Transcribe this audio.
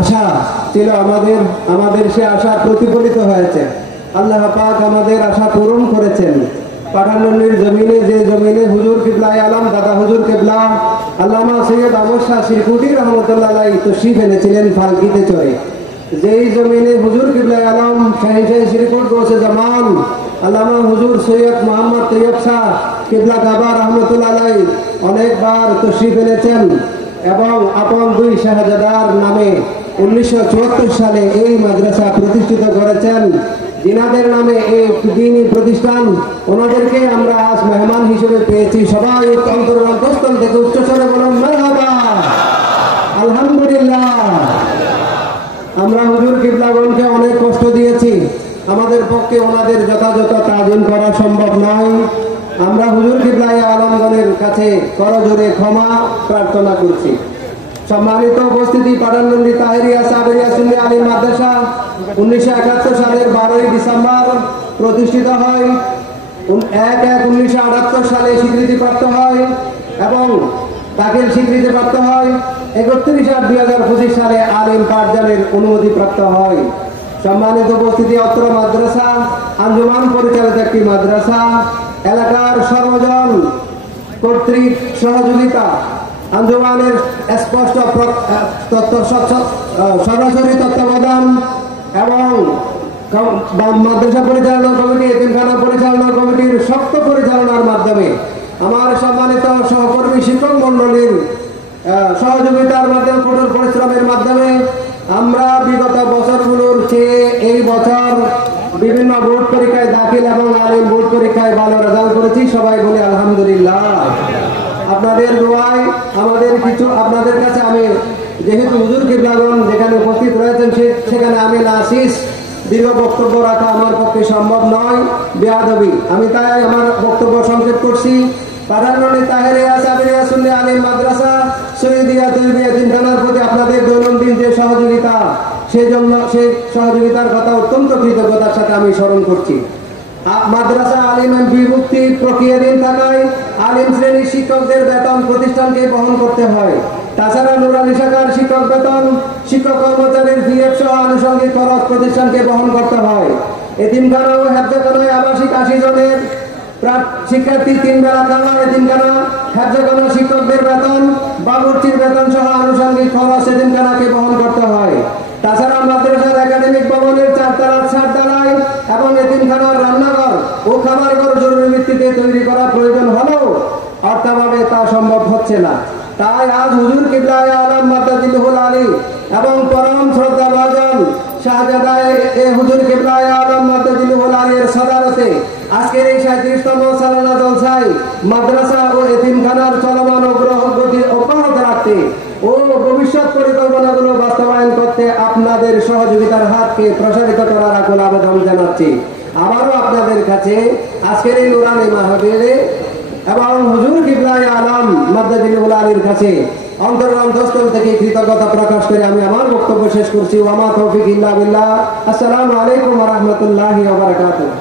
আশা ছিল আমাদের সে আশা প্রতিফলিত হয়েছে। আল্লাহ পাক আমাদের আশা পূরণ করেছেন। পাঠানমন্ডির জমিনে, যে জমিনে হুজুর কিবলায়ে আলম দাদা হুজুর কিবলা আল্লামা সৈয়দ আহমদ শাহ শিরকুটি রহমতুল্লাহ আলাইহি তশরিফ এনেছিলেন পালকিতে চড়ে, যেই জমিনে হুজুর কিবলায়ে আলম শাহিনশাহ শিরকুট গৌসে জামান আল্লামা হুজুর সৈয়দ মোহাম্মদ তৈয়ব শাহ কিবলা কাবা রহমতুল্লাহ আলাইহি অনেকবার তশরিফ এনেছেন এবং আপন দুই শাহজাদার নামে 1974 সালে এই মাদ্রাসা প্রতিষ্ঠিত করেছেন। জিনাদের নামে এই দ্বীনি প্রতিষ্ঠান, ওনাদেরকে আমরা আজ মেহমান হিসেবে পেয়েছি। সবাই অন্তরস্থল থেকে উচ্চস্বরে বলুন মারহাবা, আলহামদুলিল্লাহ। আমরা হুজুর কিবলাগণকে অনেক কষ্ট দিয়েছি, আমাদের পক্ষে ওনাদের যথাযথ তাজিম করা সম্ভব নয়। আমরা হুজুর কিবলায়ে আলমগণের কাছে করজোরে ক্ষমা প্রার্থনা করছি। সম্মানিত উপস্থিতি, পাঠানমন্ডি তাহেরিয়া সাবেরিয়া সুন্নি আলিম মাদ্রাসা 1971 সালের 12ই ডিসেম্বর প্রতিষ্ঠিত হয়। 1/1/1978 সালে স্বীকৃতিপ্রাপ্ত হয় এবং দাখিল স্বীকৃতিপ্রাপ্ত হয়। 31/8/2025 সালে আলিম পাঠদানের অনুমতিপ্রাপ্ত হয়। সম্মানিত উপস্থিতি, অত্র মাদ্রাসা আঞ্জুমান পরিচালিত একটি মাদ্রাসা। এলাকার সর্বজন কর্তৃক সহযোগিতা, আঞ্জুমানের স্পষ্ট সরাসরি তত্ত্বাবধান এবং মাদ্রাসা পরিচালনা কমিটি, এতিমখানা পরিচালনা কমিটির শক্ত পরিচালনার মাধ্যমে, আমার সম্মানিত সহকর্মী শিক্ষক মন্ডলীর সহযোগিতার মাধ্যমে, কঠোর পরিশ্রমের মাধ্যমে আমরা বিগত বছরগুলোর চেয়ে এই বছর বিভিন্ন বোর্ড পরীক্ষায় দাখিল এবং আলিম বোর্ড পরীক্ষায় ভালো রেজাল্ট করেছি। সবাই বলে আলহামদুলিল্লাহ। আপনাদের দোয়ায় আমাদের কিছু আপনাদের কাছে আমি, যেহেতু হুজুর কিবলাগণ যেখানে উপস্থিত রয়েছেন সেখানে আমি নাসিস দীর্ঘ বক্তব্য রাখা আমার পক্ষে সম্ভব নয়, বেয়াদবি। আমি তাই আমার বক্তব্য সংক্ষেপ করছি। পাঠানমন্ডি তাহেরিয়া সাবেরিয়া সুন্নি আলিম মাদ্রাসা শহীদিয়া তৈবিয়া এতিমখানার প্রতি আপনাদের দৈনন্দিন যে সহযোগিতা, সেজন্য সেই সহযোগিতার কথা অত্যন্ত কৃতজ্ঞতার সাথে আমি স্মরণ করছি। মাদ্রাসা আলিম বিভক্তি প্রক্রিয়াধীন থাকায় আলিম শ্রেণীর শিক্ষকদের বেতন প্রতিষ্ঠানকে বহন করতে হয়। তাছাড়া নুরানি শাখার শিক্ষক বেতন, শিক্ষক কর্মচারীর পিএফ সহ আনুষঙ্গিক খরচ প্রতিষ্ঠানকে বহন করতে হয়। এতিমখানা ও হেফজখানায় আবাসিক 80 জনের শিক্ষার্থী 3 বেলা খাওয়া, এতিমখানা হেফজখানা শিক্ষকদের বেতন, বাবুর্চির বেতন সহ আনুষঙ্গিক খরচ এতিমখানাকে বহন করতে হয়। তাছাড়া মাদ্রাসার একাডেমিক ভবনের 4 তলা 7 তলায় এবং এতিমখানার রান্নাঘর ও খাবারঘর জরুরি ভিত্তিতে তৈরি করা প্রয়োজন হলেও অর্থাভাবে তা সম্ভব হচ্ছে না। তাই আজ হুজুর কিবলায়ে আলম মাদ্দাজিলুল আলী এবং পরম শ্রদ্ধাভাজন শাহজাদায়ে হুজুর কিবলায়ে আলম মাদ্দাজিলুল আলীর সদারতে আজকের এই 37তম সালানা জলসায় মাদ্রাসা ও এতিমখানার চলমান অগ্রগতি অব্যাহত রাখতে ও ভবিষ্যৎ পরিকল্পনাগুলো বাস্তবায়ন করতে আপনাদের সহযোগিতার হাতকে প্রসারিত করার আকুল আবেদন জানাচ্ছি। আবারও আপনাদের কাছে আজকের এই নুরানি মাহফিলে এবং হুজুর কিবলায়ে আলম মাদ্দাজিলুল আলীর কাছে অন্তরস্থল থেকে কৃতজ্ঞতা প্রকাশ করে আমি আমার বক্তব্য শেষ করছি। ওয়া মা তৌফিক ইল্লা বিল্লাহ। আসসালামু আলাইকুম ওয়া রাহমাতুল্লাহি ওয়া বারাকাতুহু।